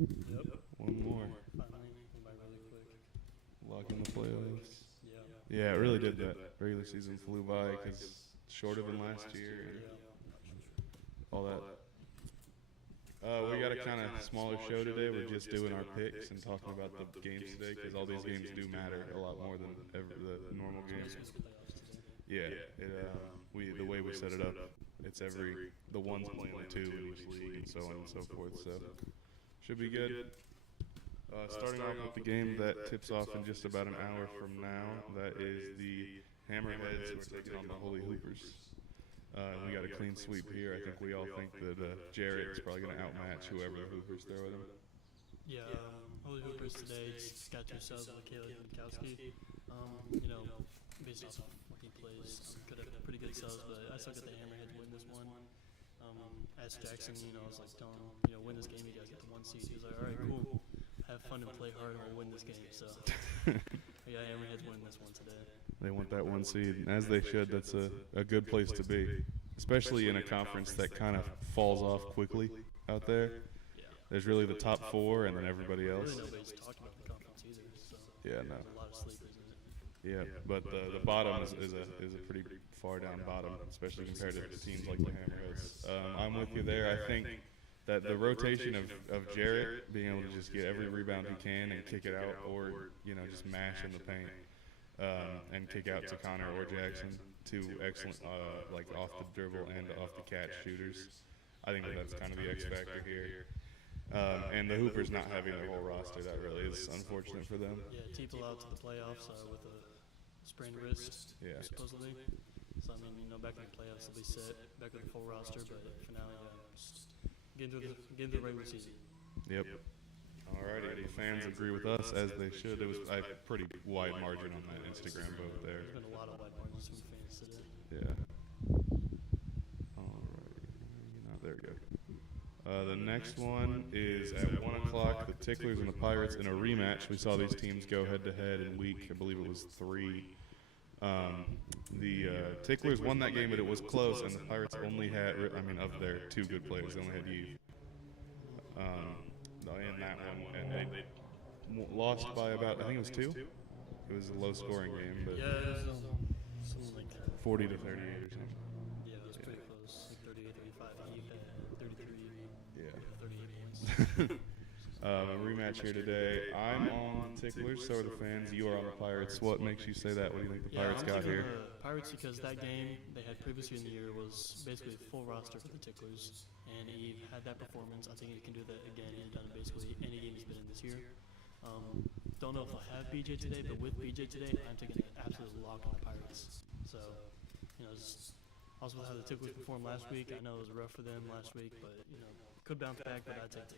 Yep. One more. Finally, went by really quick. Lock in the playoffs. Yeah. Yeah, it really did that. Regular season flew by because shorter than last year and all that. We got a kind of smaller show today. We're just doing our picks and talking about the games today because all these games do matter a lot more than the normal games. Yeah, the way we set it up, it's the ones playing the two in each league and so on and so forth. So should be good. Starting off with the game that tips off in just about an hour from now. That is the Hammerheads who are taking on the Holy Hoopers. We got a clean sweep here. I think we all think that Jarrett is probably going to outmatch whoever the Hoopers throw at him. Yeah, Holy Hoopers today just got two subs with Caleb Mikowski. Based off what he plays, could have pretty good subs, but I still got the Hammerheads win this one. Asked Jackson, I was like, telling him, win this game, you guys get the 1 seed. He was like, all right, cool. Have fun and play hard, and we'll win this game. So, yeah, Hammerheads win this one today. They want that 1 seed, as they should. That's a good place to be, especially in a conference that kind of falls off quickly out there. Yeah. There's really the top 4 and then everybody else. Really nobody's talking about the conference either. So yeah, no. There's a lot of sleepers in it. Yeah, but the bottom is a pretty far down bottom, especially compared to teams like the Hammerheads. I'm with you there. I think that the rotation of Jarrett being able to just get every rebound he can and kick it out, or just mash in the paint and kick out to Connor or Jackson, two excellent like off the dribble and off the catch shooters. I think that's kind of the X factor here. And the Hoopers not having their whole roster, that really is unfortunate for them. Yeah, Teeple out to the playoffs with a sprained wrist, supposedly. So, back in the playoffs, they'll be set, back with a full roster, but for now, just get into the regular season. Yep. Alrighty, the fans agree with us, as they should. It was a pretty wide margin on that Instagram vote there. There's been a lot of wide margins from fans today. Yeah. Alright. There we go. The next one is at 1 o'clock, the Ticklers and the Pirates in a rematch. We saw these teams go head-to-head in week, I believe it was 3. The Ticklers won that game, but it was close, and the Pirates only had, of their 2 good players, they only had Yves in that one, and they lost by about, I think it was 2? It was a low-scoring game, but yeah, it was something like 40 to 38 or something. Yeah, it was pretty close, like 38, 35, Yves had 33, yeah. 38 points. A rematch here today. I'm on the Ticklers, so are the fans. You are on the Pirates. What makes you say that? What do you think the Pirates got here? The Pirates, because that game they had previously in the year was basically a full roster for the Ticklers, and Yves had that performance. I think he can do that again. He's done it basically any game he's been in this year. Don't know if I'll have BJ today, but with BJ today, I'm taking an absolute lock on the Pirates. So, just also how the Ticklers performed last week. I know it was rough for them last week, but could bounce back. But I'd take the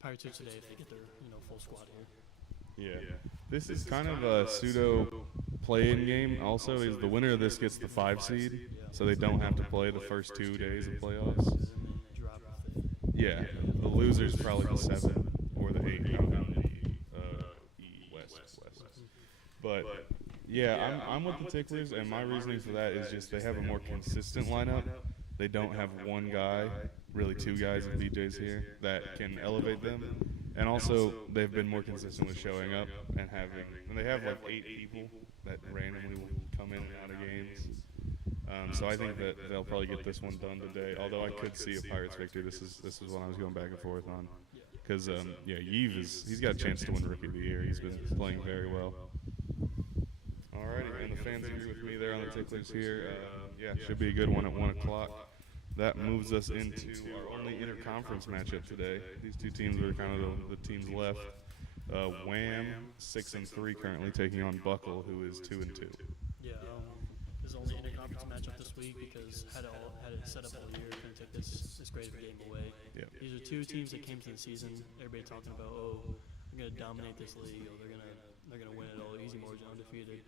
Pirates here today if they get their full squad here. Yeah. This is kind of a pseudo play-in game. Also, is the winner of this gets the 5 seed, so they don't have to play the first 2 days of playoffs. Yeah, the loser's probably the 7 or the 8 out in the West. But yeah, I'm with the Ticklers, and my reasoning for that is just they have a more consistent lineup. They don't have one guy, really 2 guys of BJ's here that can elevate them. And also, they've been more consistent with showing up and they have like 8 people that randomly will come in and out of games. So I think that they'll probably get this one done today. Although I could see a Pirates victory. This is what I was going back and forth on. Because Yves he's got a chance to win Rookie of the Year. He's been playing very well. Alrighty, and the fans agree with me there on the Ticklers here. Should be a good one at 1 o'clock. That moves us into our only interconference matchup today. These 2 teams are kind of the teams left. Wham, 6-3 currently, taking on Buckle, who is 2-2. Yeah, this is the only interconference matchup this week because had it set up all year, couldn't take this great of a game away. Yep. These are 2 teams that came to the season. Everybody talking about, they're gonna dominate this league, or they're gonna win it all, easy margin, undefeated.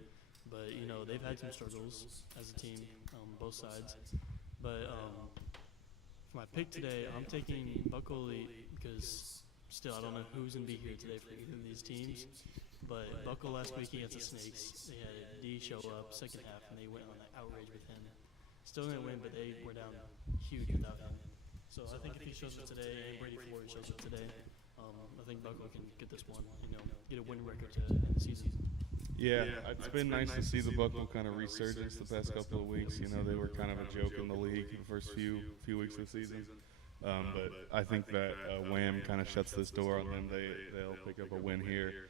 But they've had some struggles as a team, both sides. But for my pick today, I'm taking Buckle because still I don't know who's going to be here today for either of these teams. But Buckle last week against the Snakes, they had D show up second half, and they went on an outrage with him. Still didn't win, but they were down huge without him. So I think if he shows up today, and Brady Ford shows up today, I think Buckle can get this one, get a win record to end the season. Yeah, it's been nice to see the Buckle kind of resurgence the past couple of weeks. They were kind of a joke in the league the first few weeks of the season. But I think that Wham kind of shuts this door on them. They'll pick up a win here.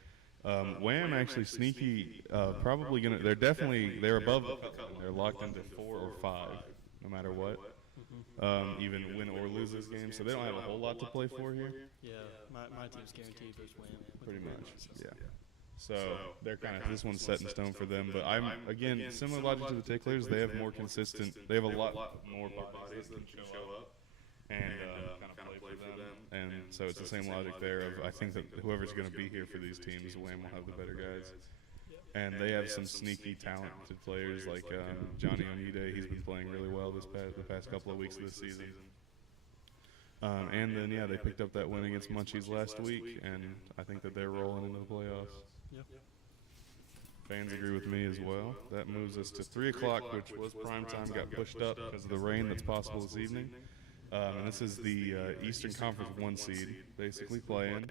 Wham actually sneaky, probably gonna. They're above the cup. They're locked into 4 or 5, no matter what. Even win or lose this game, so they don't have a whole lot to play for here. Yeah, my team's guaranteed versus Wham. Pretty much, yeah. So they're this one's set in stone for them. But again, similar logic to the Ticklers. They have more consistent. They have a lot more bodies that can show up and kind of play for them. And so it's the same logic there. I think that whoever's going to be here for these teams, Wham will have the better guys. And they have some sneaky talented players like Johnny Onide. He's been playing really well the past couple of weeks of this season. And then, they picked up that win against Munchies last week, and I think that they're rolling into the playoffs. Yep. Fans agree with me as well. That moves us to 3 o'clock, which was prime time, got pushed up because of the rain that's possible this evening. And this is the Eastern Conference 1 seed, basically playing.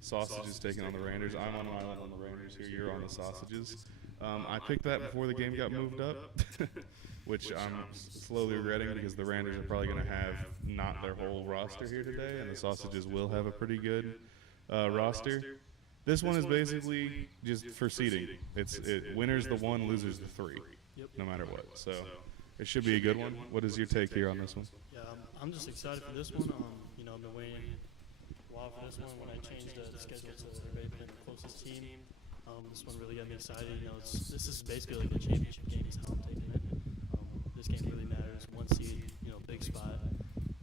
Sausages taking on the Rangers. I'm on an island on the Rangers here. You're on the Sausages. I picked that before the game got moved up, which I'm slowly regretting because the Rangers are probably going to have not their whole roster here today, and the Sausages will have a pretty good roster. This one is basically just for seeding. Winners the 1, losers the 3, no matter what. So it should be a good one. What is your take here on this one? Yeah, I'm just excited for this one. I've been waiting a while for this one. When I changed the schedule to everybody playing the closest team, this one really got me excited. This is basically like a championship game. Is how I'm taking it. This game really matters. 1 seed, big spot.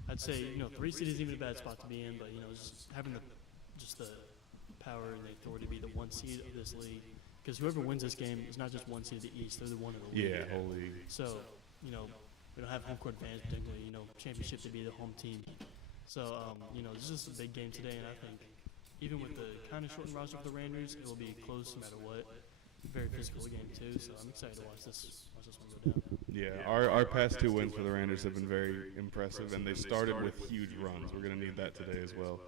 I'd say 3 seed isn't even a bad spot to be in, but just having the power and the authority to be the 1 seed of this league, because whoever wins this game is not just 1 seed of the East; they're the 1 in the league. Yeah, whole league. So we don't have home court advantage, particularly championship to be the home team. So this is a big game today, and I think even with the kind of shortened roster for the Rangers, it will be close no matter what. Very physical game too, so I'm excited to watch this one go down. Yeah, our past 2 wins for the Rangers have been very impressive, and they started with huge runs. We're going to need that today as well.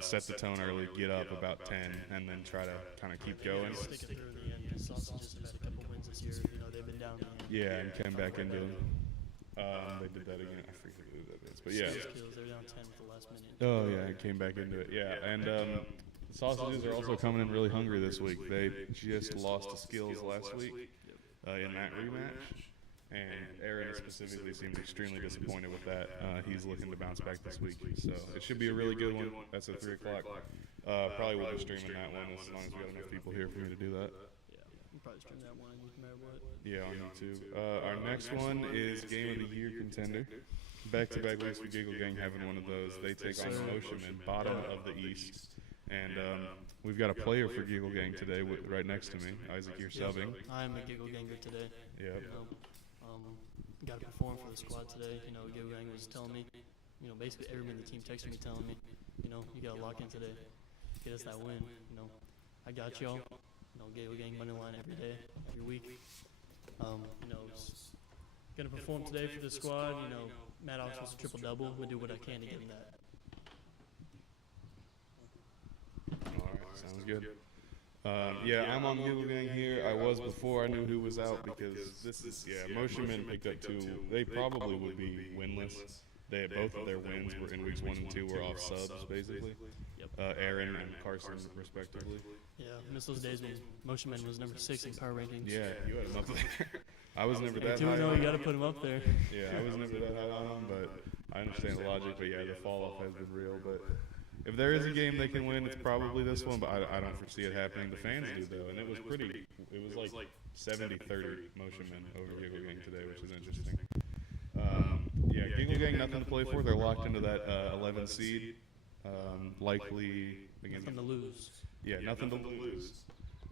Set the tone early, get up about 10, and then try to kind of keep going. Stick it through in the end. Sausages have had a couple wins this year. They've been down. Yeah, and came back into them. They did that again. I forget who that is, but yeah. They're down 10 with the last minute. Oh yeah, and came back into it. Yeah, and Sausages are also coming in really hungry this week. They just lost to Skills last week in that rematch. And Aaron specifically seems extremely disappointed with that. He's looking to bounce back this week. So it should be a really good one. That's at 3 o'clock. Probably will be streaming that one as long as we got enough people here for me to do that. Yeah, we'll probably stream that one no matter what. Yeah, on YouTube. Our next one is Game of the Year contender. Back-to-back weeks for Giggle Gang having one of those. They take on Motion, bottom of the East. And we've got a player for Giggle Gang today right next to me. Isaac, you're subbing. I'm a Giggle Ganger today. Yeah. Got to perform for the squad today. Giggle Gang was telling me, basically everyone in the team texted me telling me, you got to lock in today. Get us that win. I got y'all. Giggle Gang money line every day, every week. Gonna perform today for the squad. Matt Ox was a triple-double. I'm gonna do what I can to get him that. All right, sounds good. Yeah, I'm on Giggle Gang here. I was before I knew who was out because this is, Motion Men picked up 2. They probably would be winless. Both of their wins were in weeks 1 and 2 were off subs, basically. Aaron and Carson, respectively. Yeah, I miss those days when Motion Man was number 6 in power rankings. Yeah, you had him up there. I was never that high. 2-0, you got to put him up there. Yeah, I was never that high on him, but I understand the logic. But yeah, the fall off has been real. But if there is a game they can win, it's probably this one, but I don't foresee it happening. The fans do, though, and it was like 70-30 Motion Men over Giggle Gang today, which is interesting. Yeah, Giggle Gang, nothing to play for. They're locked into that 11 seed. Likely against Nothing to lose. Yeah, nothing to lose.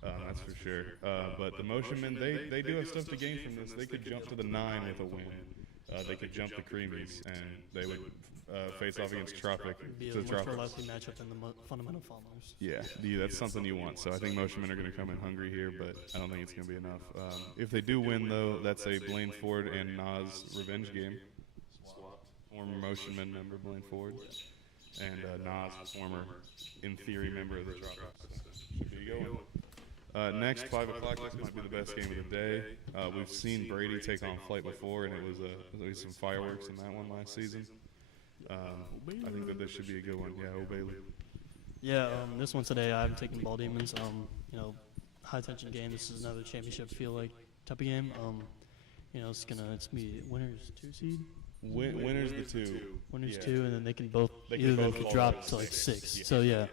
That's for sure. But the Motion Men, they do have stuff to gain from this. They could jump to the 9 with a win. They could jump the Creamies, and they would face off against Tropic. It'd be a much more likely matchup than the fundamental followers. Yeah, that's something you want. So I think Motion Men are going to come in hungry here, but I don't think it's going to be enough. If they do win, though, that's a Blaine Ford and Nas revenge game. Former Motion Men member Blaine Ford. and Nas, former, in theory, member of the Tropics. So should be going. Next, 5 o'clock, this might be the best game of the day. We've seen Brady take on Flight before, and it was some fireworks in that one last season. I think that this should be a good one. Yeah, O'Bailey. Yeah, this one today, I'm taking Ball Demons. You know, high tension game. This is another championship feel like type of game. You know, it's be winners 2 seed. Winners the 2. Winners Yeah. 2, and then they can both They could fall drop down to like 6. 6. Yeah. So yeah,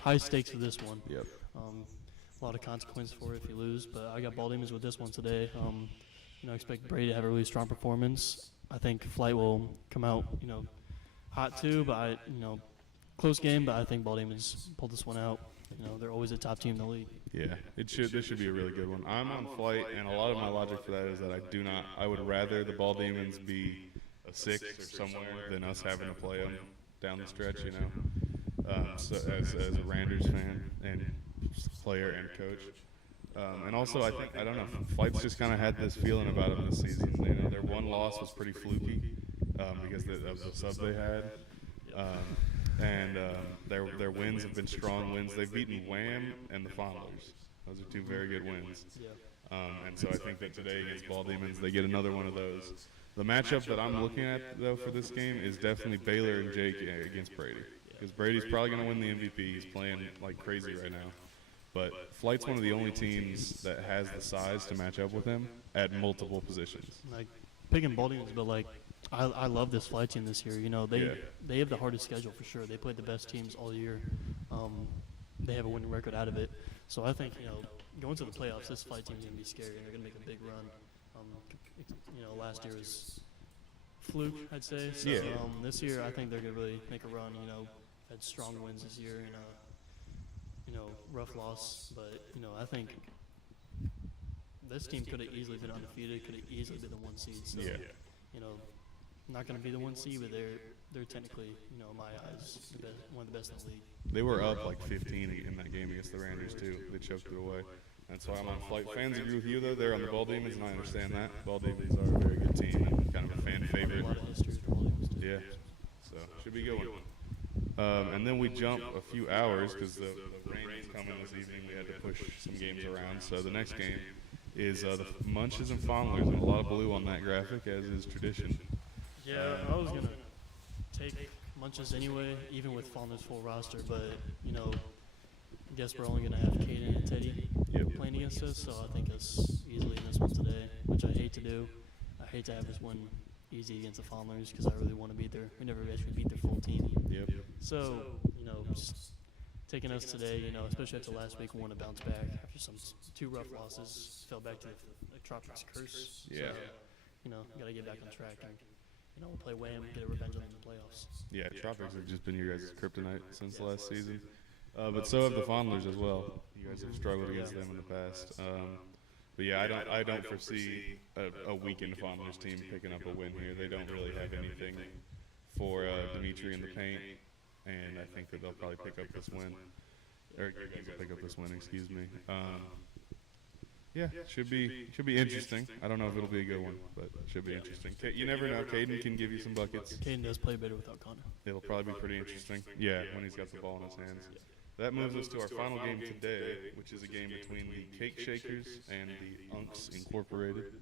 high stakes for this one. Yep. A lot of consequence for it if you lose, but I got Ball Demons with this one today. You know, expect Brady to have a really strong performance. I think Flight will come out, you know, hot too, but close game. But I think Ball Demons pull this one out. You know, they're always a top team in the league. Yeah, this should be a really good one. I'm on Flight, and a lot of my logic for that is that I would rather the Ball Demons be a 6 or somewhere than us having to play them down the stretch, you know. So as a Randers fan and player and coach. And also, I don't know, Flight's just kind of had this feeling about them this season. You know, their one loss was pretty fluky because of the sub they had. And their wins have been strong wins. They've beaten Wham and the Fondlers. Those are 2 very good wins. And so I think that today against Ball Demons, they get another one of those. The matchup that I'm looking at, though, for this game is definitely Baylor and Jake against Brady. Because Brady's probably going to win the MVP. He's playing like crazy right now. But Flight's one of the only teams that has the size to match up with him at multiple positions. Like picking Ball Demons, but like I love this Flight team this year. You know, they have the hardest schedule for sure. They played the best teams all year. They have a winning record out of it. So I think, you know, going to the playoffs, this Flight team's going to be scary. They're going to make a big run. You know, last year was fluke, I'd say. So this year, I think they're going to really make a run. You know, had strong wins this year and you know, rough loss. But, you know, I think this team could have easily been undefeated, could have easily been the 1 seed. So, you know, not going to be the 1 seed, but they're technically, you know, in my eyes, one of the best in the league. They were up like 15 in that game against the Randers, too. They choked it away. That's why I'm on Flight. Fans agree with you, though. They're on the Ball Demons, and I understand that. Ball Demons are a very good team and kind of a fan favorite. A lot of history with Ball Demons, too. Yeah, so should be going. And then we jump a few hours because the rain is coming this evening. We had to push some games around. So the next game is the Munches and Fondlers, and a lot of blue on that graphic, as is tradition. Yeah, I was going to take Munches anyway, even with Fondler's full roster, but, you know, I guess we're only going to have Caden and Teddy playing against us, so I think us easily in this one today, which I hate to do. I hate to have this one easy against the Fondlers because I really want to beat we never actually beat their full team. So, you know, just taking us today, you know, especially after last week, we want to bounce back after some 2 rough losses, fell back to the Tropics curse. Yeah. So, you know, got to get back on track and, you know, we'll play Wham, get a revenge on them in the playoffs. Yeah, Tropics have just been your guys' kryptonite since last season. But so have the Fondlers as well. You guys have struggled against them in the past. But yeah, I don't foresee a weakened Fondlers team picking up a win here. They don't really have anything for Dimitri in the paint, and I think that they'll probably pick up this win. Or you guys will pick up this win, excuse me. Yeah, should be interesting. I don't know if it'll be a good one, but should be interesting. You never know. Caden can give you some buckets. Caden does play better without Connor. It'll probably be pretty interesting. Yeah, when he's got the ball in his hands. That moves us to our final game today, which is a game between the Cake Shakers and the Unks Incorporated.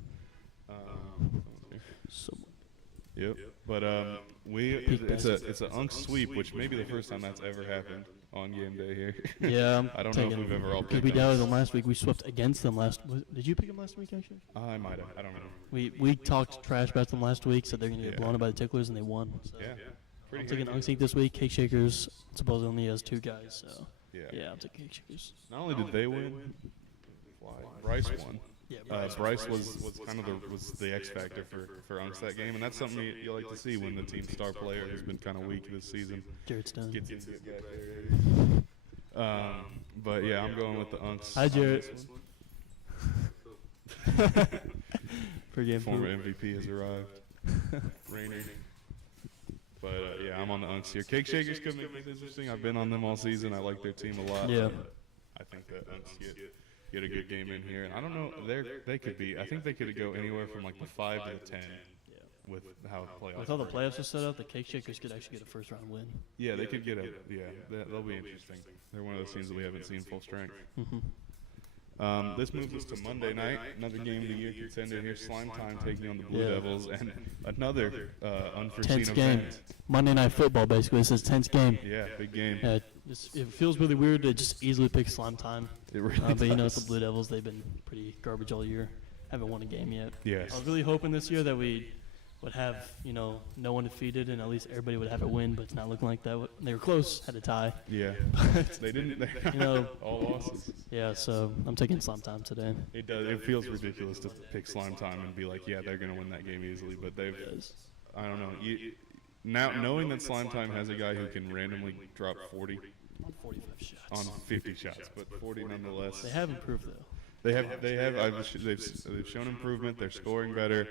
Yep. But it's a Unks sweep, which may be the first time that's ever happened on game day here. Yeah, I don't know if we've ever all picked we doubted Unks. them last week. We swept against them Did you pick them last week, actually? I might have. I don't know. We talked trash about them last week, said they're going to get blown up by the Ticklers, and they won. So. Yeah. I'm taking Unks Inc. this week. Cake Shakers supposedly only has 2 guys, so yeah, I'm taking Cake Shakers. Not only did they win, Bryce won. Yeah, Bryce was kind of the X factor for Unks that game, and that's something you like to see when the team's star player has been kind of weak this season. Jared Stone. Gets into it back there. But yeah, I'm going with the Unks. Hi, Jared. Former MVP has arrived. Rainer. But yeah, I'm on the Unks here. Cake Shakers could make this interesting. I've been on them all season. I like their team a lot. Yeah. I think that Unks get a good game in here. And I don't know, they could be. I think they could go anywhere from like the 5 to the 10. with how playoffs. With how the playoffs are set up, the Cake Shakers could actually get a first round win. Yeah, they could get they'll be interesting. They're one of those teams that we haven't seen full strength. This moves us to Monday night, another game of the year contender here. Slime Time taking on the Blue Devils, and another unforeseen Tense event. game. Monday Night Football, basically. This is tense game. Yeah, big game. Yeah, it feels really weird to just easily pick Slime Time. It really But you know, does. with the Blue Devils, they've been pretty garbage all year. Haven't won a game yet. Yes. I was really hoping this year that we would have, no one defeated, and at least everybody would have a win, but it's not looking like that. They were close, had a tie. Yeah. They didn't. All losses. Yeah, so I'm taking Slime Time today. It does. It feels ridiculous to pick Slime Time and be like, yeah, they're going to win that game easily. But they've, I don't know. Now, knowing that Slime Time has a guy who can randomly drop 40 On 45 shots. on 50 shots, but 40 nonetheless. They have improved, though. They've shown improvement. They're scoring better.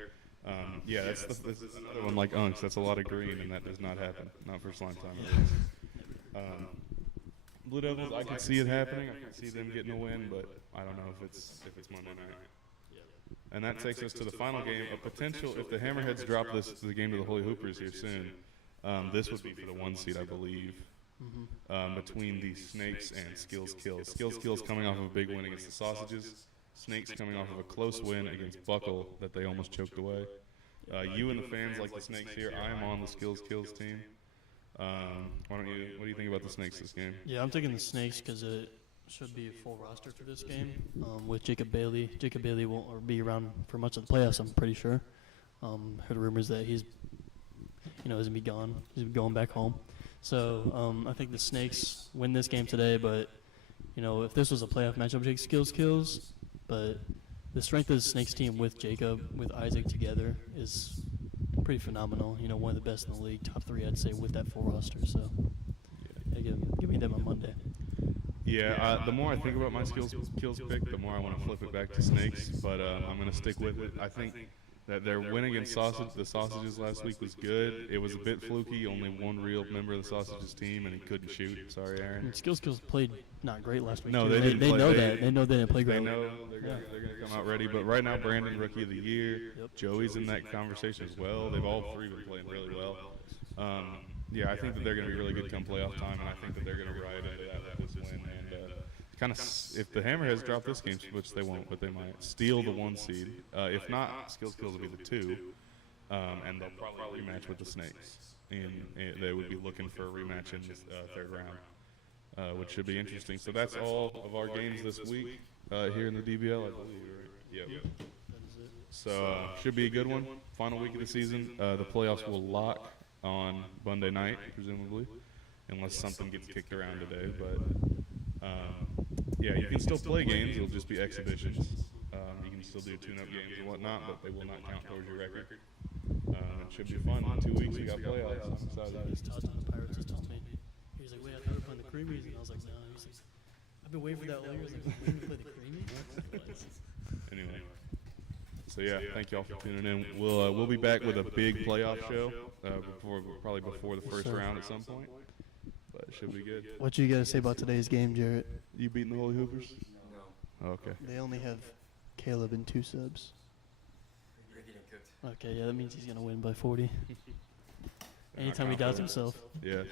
That's another one like Unks. That's a lot of green, and that does not happen. Not for Slime Time. At least. Blue Devils, I can see it happening. I can see them getting a win, but I don't know if it's Monday night. And that takes us to the final game. A potential, if the Hammerheads drop the game to the Holy Hoopers here soon, this would be for the 1 seed, I believe. Between the Snakes and Skills Kills. Skills Kills coming off of a big win against the Sausages. Snakes coming off of a close win against Buckle that they almost choked away. You and the fans like the Snakes here. I am on the Skills Kills team. What do you think about the Snakes this game? Yeah, I'm taking the Snakes because it should be a full roster for this game with Jacob Bailey. Jacob Bailey won't be around for much of the playoffs, I'm pretty sure. Heard rumors that he's going to be gone. He's going back home. So I think the Snakes win this game today, but, if this was a playoff matchup, Jake Skills Kills. But the strength of the Snakes team with Jacob, with Isaac together is pretty phenomenal. One of the best in the league, top 3, I'd say, with that full roster. So give me them on Monday. Yeah, the more I think about my Skills Kills pick, the more I want to flip it back to Snakes, but I'm going to stick with it. I think that their win against the Sausages last week was good. It was a bit fluky, only one real member of the Sausages team, and he couldn't shoot. Sorry, Aaron. Skills played not great last week. No, too. they didn't. They play, know that. They know they didn't play great. They know they're going to come out ready. But right now, Brandon, Rookie of the Year. Joey's in that conversation as well. They've all three been playing really well. I think that they're going to be really good come playoff time, and I think that they're going to ride into that with this win. And if the Hammerheads drop this game, which they won't, but they might, steal the 1 seed. If not, Skills Kills will be the 2, and they'll probably rematch with the Snakes. And they would be looking for a rematch in this third round, which should be interesting. So that's all of our games this week here in the DBL, I believe. Right? Yep. So should be a good one. Final week of the season. The playoffs will lock on Monday night, presumably, unless something gets kicked around today. But you can still play games. It'll just be exhibitions. You can still do tune-up games and whatnot, but they will not count towards your record. It should be fun. In 2 weeks, we got playoffs. I'm excited. Todd on the Pirates just told me. He was like, wait, I thought we were playing the Creamies. And I was like, no. He's like, I've been waiting for that all year. I was like, when we play the Creamies? Anyway. So thank y'all for tuning in. We'll be back with a big playoff show probably before the first round at some point. But it should be good. What you got to say about today's game, Jarrett? You beating the Holy Hoopers? No. Okay. They only have Caleb and 2 subs. You're getting cooked. Okay, that means he's going to win by 40. Anytime he doubts himself. Yeah.